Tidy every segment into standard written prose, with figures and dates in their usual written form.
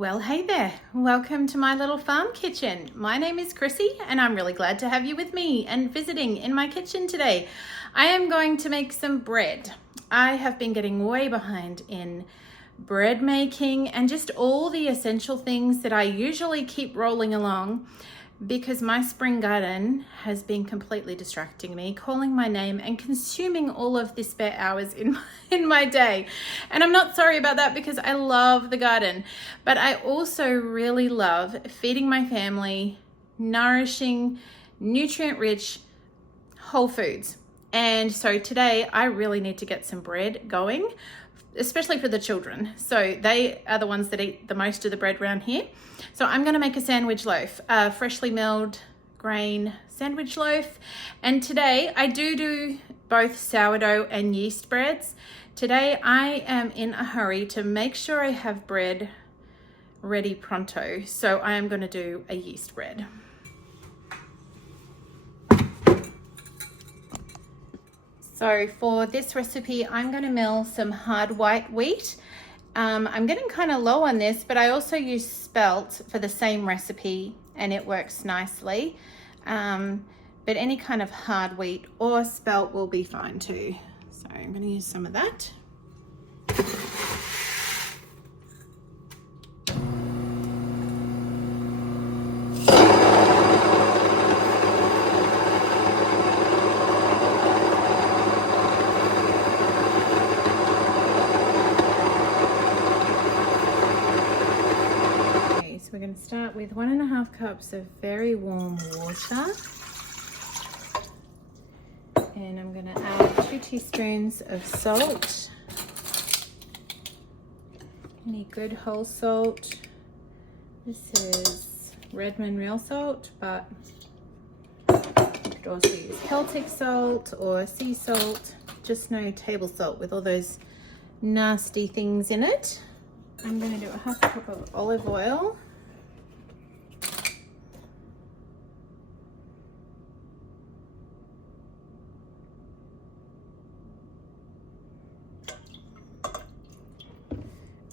Well, hey there. Welcome to my little farm kitchen. My name is Chrissy and I'm really glad to have you with me and visiting in my kitchen today. I am going to make some bread. I have been getting way behind in bread making and just all the essential things that I usually keep rolling along because my spring garden has been completely distracting me, calling my name and consuming all of the spare hours in my day. And I'm not sorry about that because I love the garden, but I also really love feeding my family nourishing, nutrient-rich whole foods. And so today I really need to get some bread going, especially for the children. So they are the ones that eat the most of the bread around here. So I'm going to make a sandwich loaf, a freshly milled grain sandwich loaf. And today I do both sourdough and yeast breads. Today I am in a hurry to make sure I have bread ready pronto. So I am going to do a yeast bread. So for this recipe, I'm going to mill some hard white wheat. I'm getting kind of low on this, but I also use spelt for the same recipe and it works nicely. But any kind of hard wheat or spelt will be fine too. So I'm going to use some of that. We're going to start with 1.5 cups of very warm water, and I'm going to add 2 teaspoons of salt, any good whole salt. This is Redmond real salt, but you could also use Celtic salt or sea salt, just no table salt with all those nasty things in it. I'm going to do 1/2 cup of olive oil.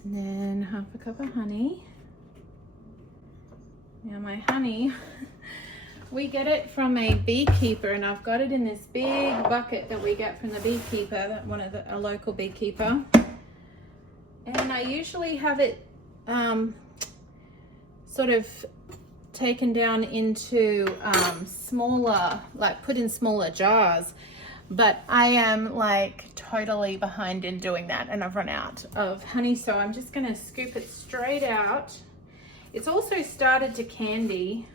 And then 1/2 cup of honey. Now my honey, we get it from a beekeeper, and I've got it in this big bucket that we get from the beekeeper, a local beekeeper. And I usually have it sort of taken down into smaller, like put in smaller jars. But I am like totally behind in doing that and I've run out of honey. So I'm just gonna scoop it straight out. It's also started to candy,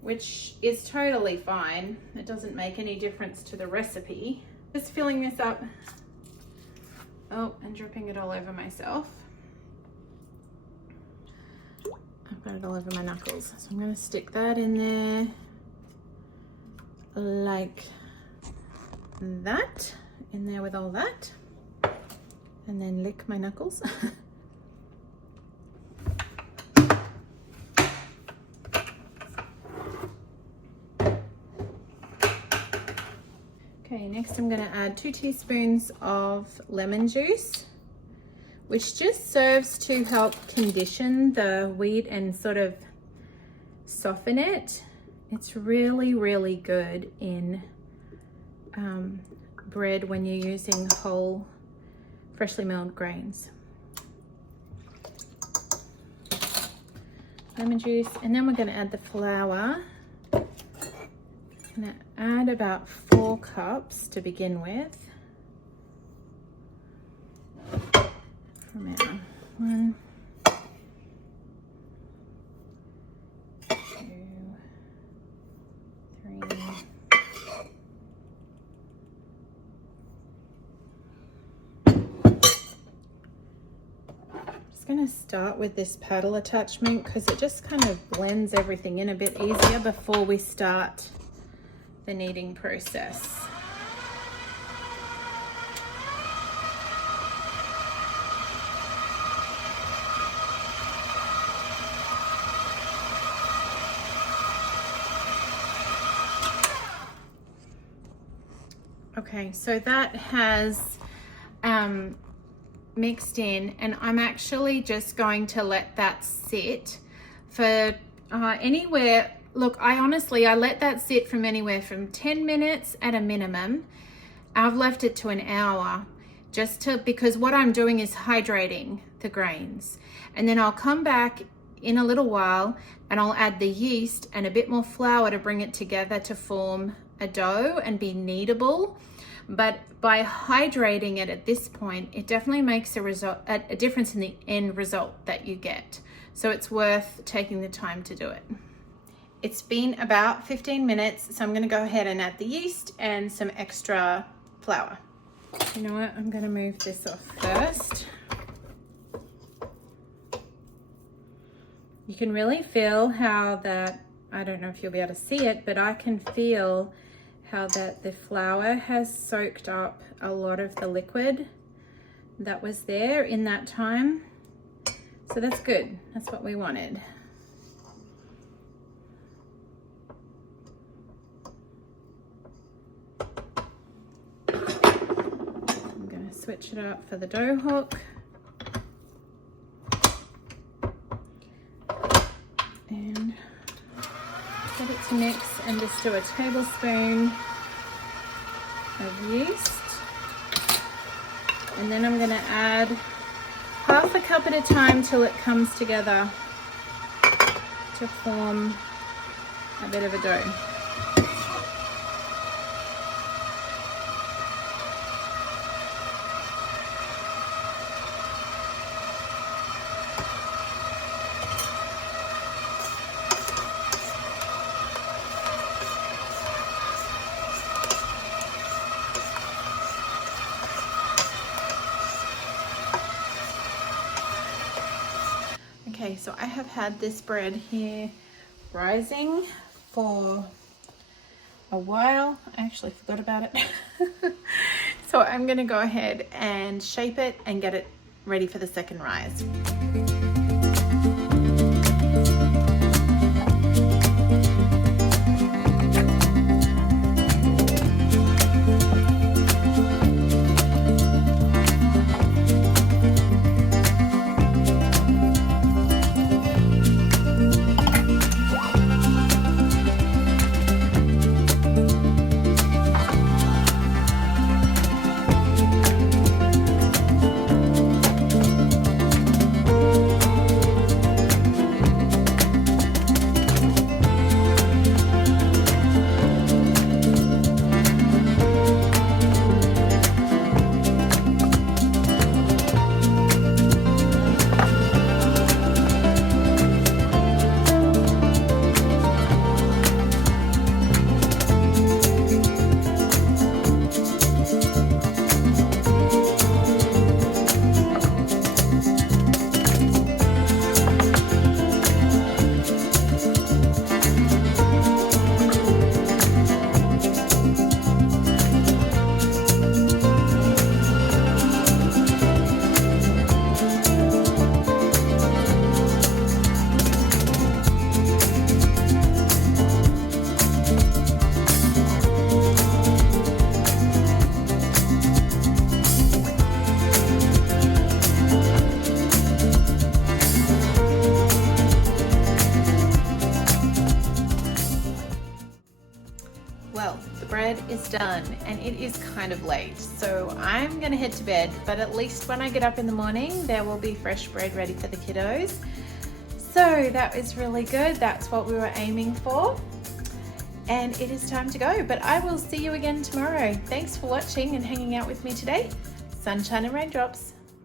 which is totally fine. It doesn't make any difference to the recipe. Just filling this up. Oh, and dripping it all over myself. I've got it all over my knuckles. So I'm gonna stick that in there like that, in there with all that, and then lick my knuckles. Okay, next I'm going to add 2 teaspoons of lemon juice, which just serves to help condition the wheat and sort of soften it. It's really, really good in bread when you're using whole, freshly milled grains. Lemon juice, and then we're going to add the flour. I'm going to add about 4 cups to begin with. From there, 1, 2, 3. I'm going to start with this paddle attachment because it just kind of blends everything in a bit easier before we start the kneading process. Okay, so that has mixed in, and I'm actually just going to let that sit for anywhere. Look, I let that sit from anywhere from 10 minutes at a minimum. I've left it to an hour because what I'm doing is hydrating the grains. And then I'll come back in a little while and I'll add the yeast and a bit more flour to bring it together to form a dough and be kneadable. But by hydrating it at this point, it definitely makes a difference in the end result that you get. So it's worth taking the time to do it. It's been about 15 minutes, so I'm gonna go ahead and add the yeast and some extra flour. You know what, I'm gonna move this off first. You can really feel how that, I don't know if you'll be able to see it, but I can feel how that the flour has soaked up a lot of the liquid that was there in that time. So that's good, that's what we wanted. I'm gonna switch it up for the dough hook. And get it to mix and just do a tablespoon of yeast. And then I'm gonna add half a cup at a time till it comes together to form a bit of a dough. Okay, so I have had this bread here rising for a while. I actually forgot about it. So I'm gonna go ahead and shape it and get it ready for the second rise. Well, the bread is done and it is kind of late, so I'm gonna head to bed, but at least when I get up in the morning, there will be fresh bread ready for the kiddos. So that was really good. That's what we were aiming for. And it is time to go, but I will see you again tomorrow. Thanks for watching and hanging out with me today. Sunshine and raindrops.